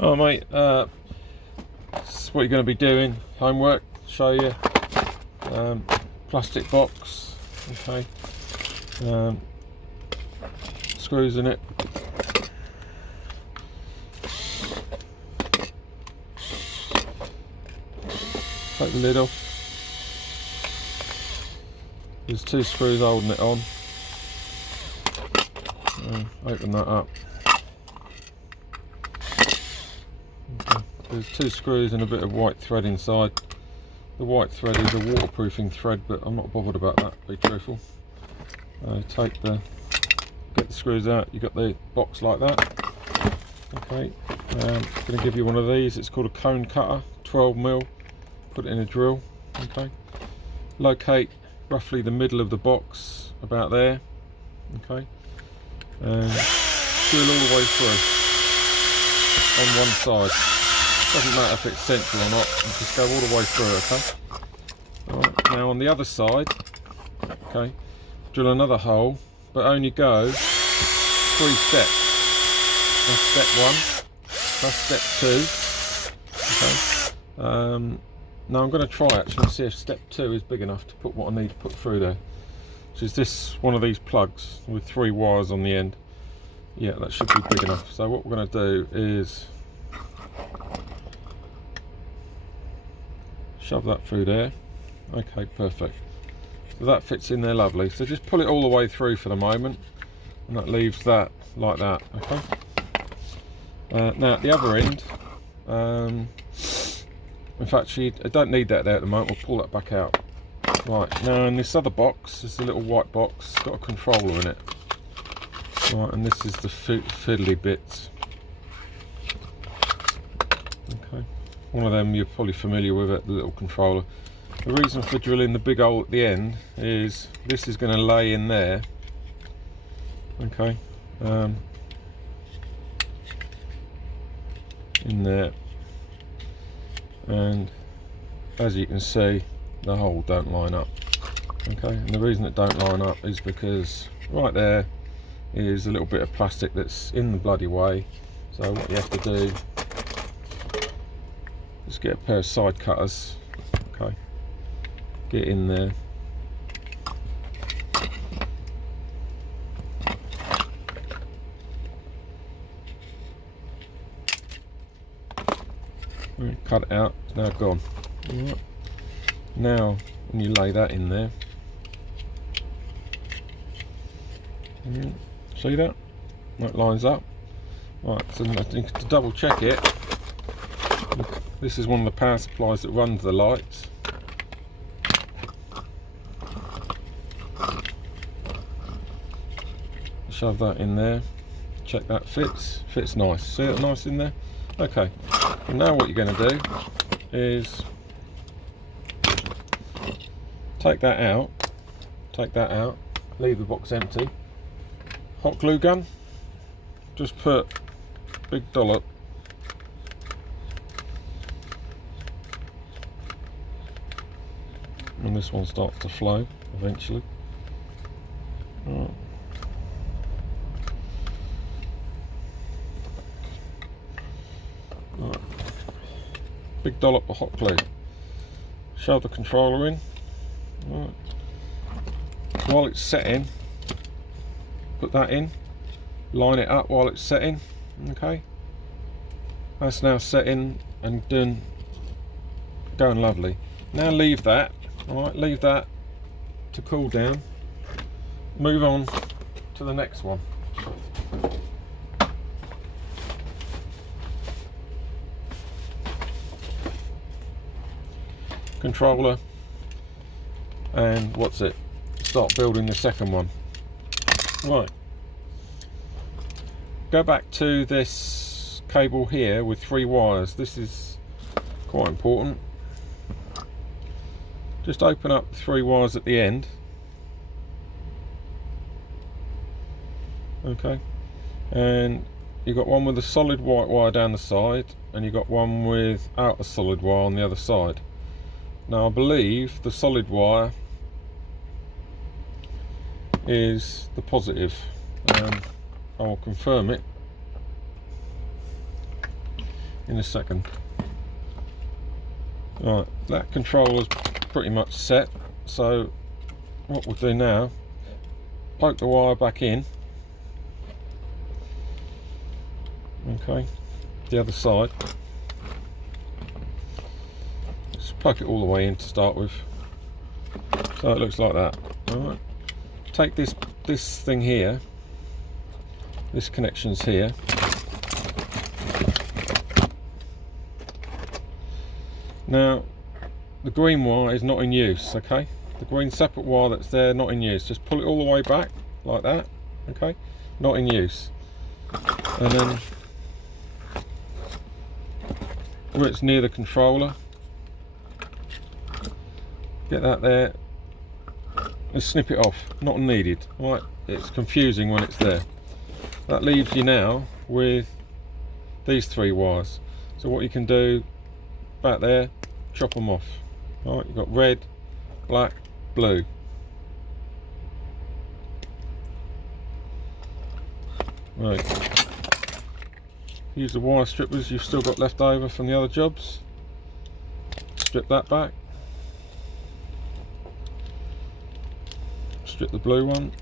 Oh mate, this is what you're going to be doing. Homework, show you. Plastic box, okay. Screws in it. Take the lid off. There's 2 screws holding it on. Open that up. Okay. There's 2 screws and a bit of white thread inside. The white thread is a waterproofing thread, but I'm not bothered about that, to be truthful. Get the screws out. You got the box like that. Okay. I'm going to give you one of these. It's called a cone cutter, 12mm. Put it in a drill. Okay. Locate roughly the middle of the box, about there. Okay. And drill all the way through on one side. Doesn't matter if it's central or not, you just go all the way through, okay? Alright, now on the other side, okay, drill another hole, but only go 3 steps. That's step 1, that's step 2, okay? Now I'm going to try actually and see if step 2 is big enough to put what I need to put through there. Which is this, one of these plugs with 3 wires on the end. Yeah, that should be big enough. So what we're going to do is shove that through there. Okay, perfect. So that fits in there lovely. So just pull it all the way through for the moment, and that leaves that like that. Okay. Now at the other end, in fact, I don't need that there at the moment. We'll pull that back out. Right, now in this other box, this is a little white box, it's got a controller in it. Right, and this is the fiddly bits. Okay, one of them you're probably familiar with it, the little controller. The reason for drilling the big hole at the end is this is going to lay in there. Okay, in there, and as you can see, the hole don't line up. Okay, and the reason it don't line up is because right there is a little bit of plastic that's in the bloody way. So what you have to do is get a pair of side cutters. Okay, get in there, cut it out. It's now gone. All right. Now when you lay that in there, see that? That lines up. Right, so I think to double check it, look, this is one of the power supplies that runs the lights. Shove that in there, check that fits nice. See it nice in there? Okay, and now what you're going to do is take that out, leave the box empty. Hot glue gun, just put a big dollop and this one starts to flow eventually. Right. Right. Big dollop of hot glue. Shove the controller in. Right. While it's setting, put that in, line it up while it's setting. Okay, that's now setting and going lovely. Now leave that. All right, leave that to cool down. Move on to the next one. Controller, and what's it? Start building the second one. Right. Go back to this cable here with 3 wires. This is quite important. Just open up the 3 wires at the end. Okay. And you've got one with a solid white wire down the side, and you've got one without a solid wire on the other side. Now I believe the solid wire is the positive. I will confirm it. in a second. Right, that controller's pretty much set, so what we'll do now, poke the wire back in. Okay, the other side. Just poke it all the way in to start with. So it looks like that. Alright. Take this thing here. This connection's here. Now, the green wire is not in use, okay? The green separate wire that's there, not in use. Just pull it all the way back, like that, okay? Not in use. And then, where it's near the controller, get that there, and snip it off, not needed, right? It's confusing when it's there. That leaves you now with these 3 wires. So what you can do, back there, chop them off. Alright, you've got red, black, blue. Right. Use the wire strippers you've still got left over from the other jobs. Strip that back. Strip the blue one.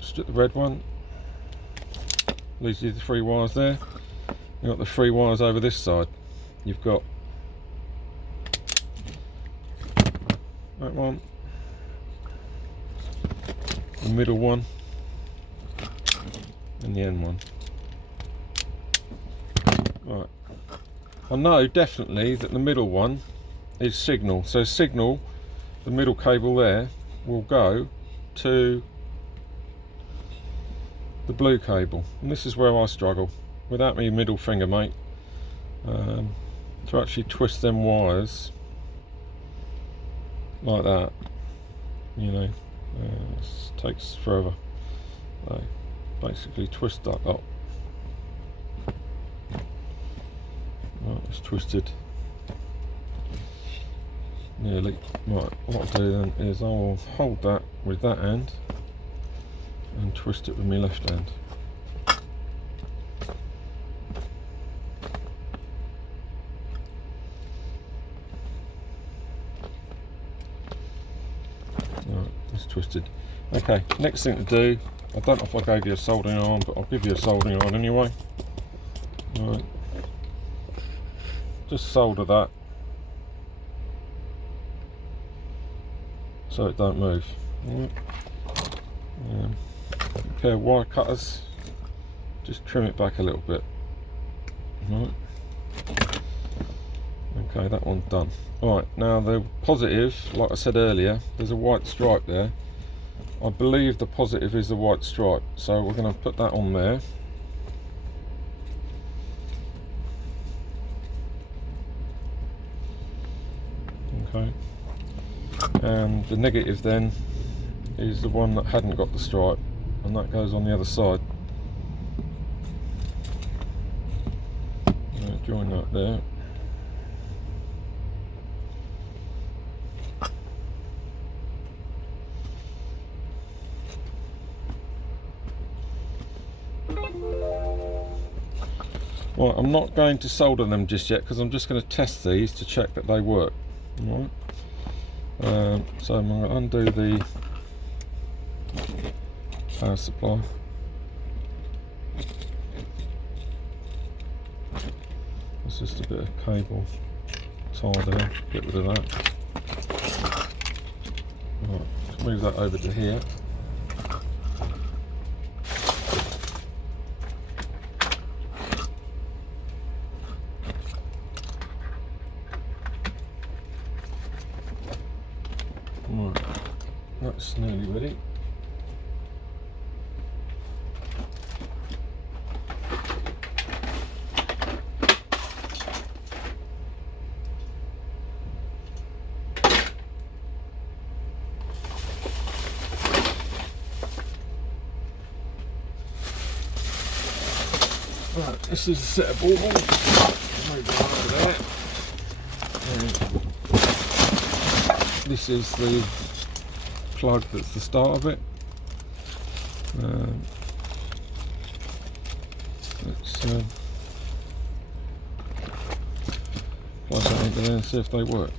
Strip the red one. Leaves you the 3 wires there. You've got the 3 wires over this side. You've got that one, the middle one, and the end one. Right. I know definitely that the middle one is signal. So signal, the middle cable there, will go to the blue cable. And this is where I struggle. Without me middle finger, mate, to actually twist them wires like that, you know, it takes forever. So basically twist that up. Right, it's twisted nearly. Right, what I'll do then is I'll hold that with that end and twist it with my left hand. Twisted. Okay, next thing to do, I don't know if I gave you a soldering iron, but I'll give you a soldering iron anyway. Right. Just solder that so it don't move. Right. A pair of wire cutters, just trim it back a little bit. Right. Okay, that one's done. Alright, now the positive, like I said earlier, there's a white stripe there. I believe the positive is the white stripe, so we're going to put that on there. Okay. And the negative then is the one that hadn't got the stripe, and that goes on the other side. Join that there. Right, I'm not going to solder them just yet because I'm just going to test these to check that they work. Right. So I'm going to undo the power supply. There's just a bit of cable tie there, get rid of that. Right, let's move that over to here. Right, that's nearly ready. Right, this is a set of ball balls. Move that over there. And this is the plug that's the start of it. Let's plug that into there and see if they work.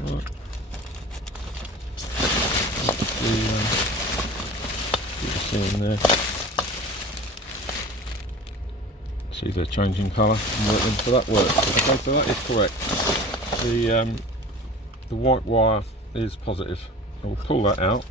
Right. You can see in there. See they're changing colour and working, so that works. Okay, so that is correct. The white wire is positive. So we'll pull that out.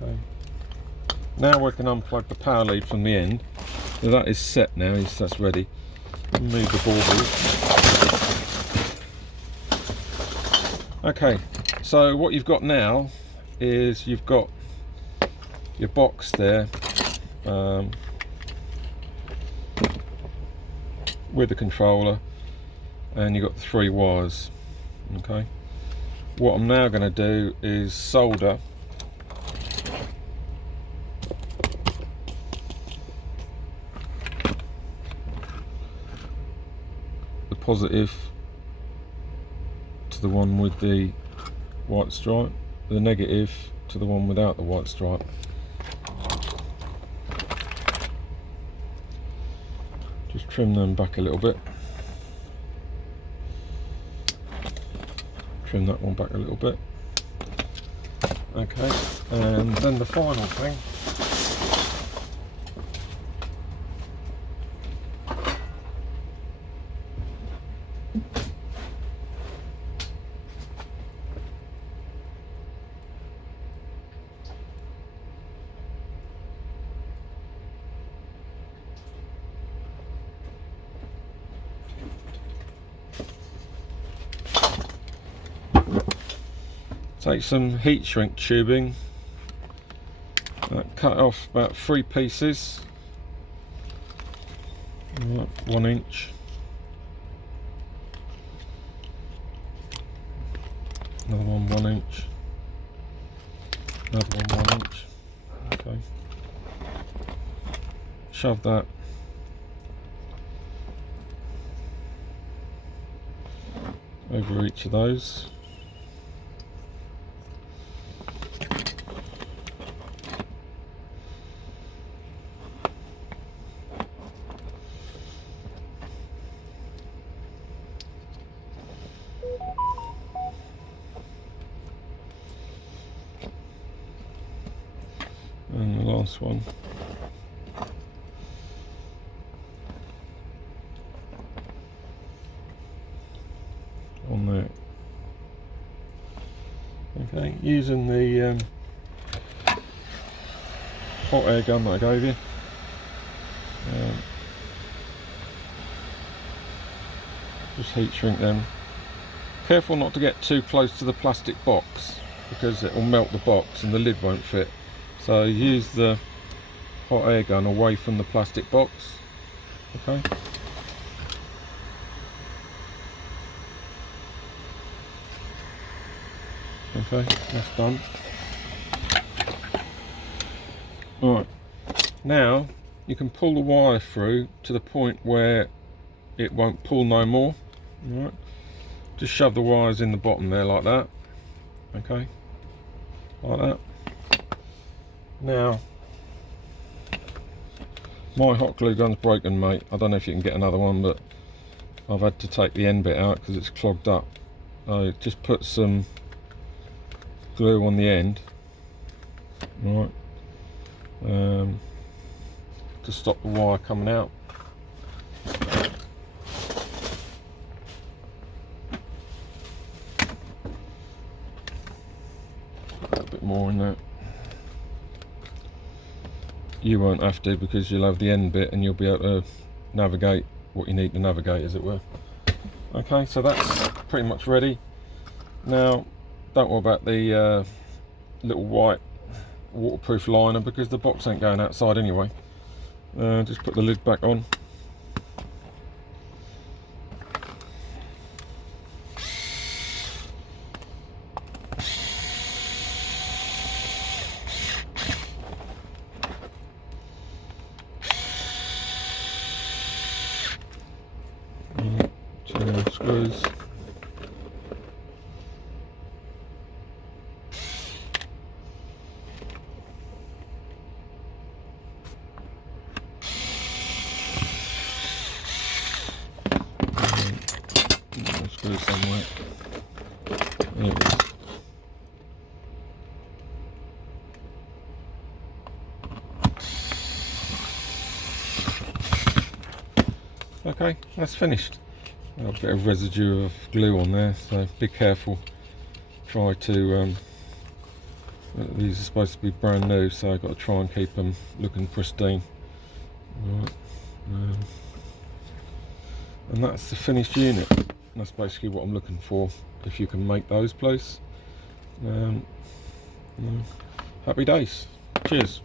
Okay. Now we can unplug the power lead from the end. So that is set now, that's ready. Move the baubles. Okay, so what you've got now is you've got your box there with the controller, and you've got 3 wires. Okay, what I'm now going to do is solder the positive to the one with the white stripe, the negative to the one without the white stripe. Just trim them back a little bit. Trim that one back a little bit. Okay, and then the final thing. Take some heat shrink tubing, cut off about 3 pieces, 1 inch, another one 1 inch, another one 1 inch. Okay, shove that over each of those. And the last one. On there. Okay, using the hot air gun that I gave you. Just heat shrink them. Careful not to get too close to the plastic box, because it will melt the box and the lid won't fit. So use the hot air gun away from the plastic box. Okay. Okay, that's done. Alright, now you can pull the wire through to the point where it won't pull no more. Alright, just shove the wires in the bottom there like that. Okay, like that. Now, my hot glue gun's broken, mate. I don't know if you can get another one, but I've had to take the end bit out because it's clogged up. So just put some glue on the end, right, to stop the wire coming out. Put a bit more in there. You won't have to, because you'll have the end bit and you'll be able to navigate what you need to navigate, as it were. Okay, so that's pretty much ready. Now, don't worry about the little white waterproof liner, because the box ain't going outside anyway. Just put the lid back on. Screws. Right. There it is. Okay, that's finished. Got a bit of residue of glue on there, so be careful. Try to these are supposed to be brand new, so I've got to try and keep them looking pristine. Right. And that's the finished unit. That's basically what I'm looking for, if you can make those, please. Happy days. Cheers.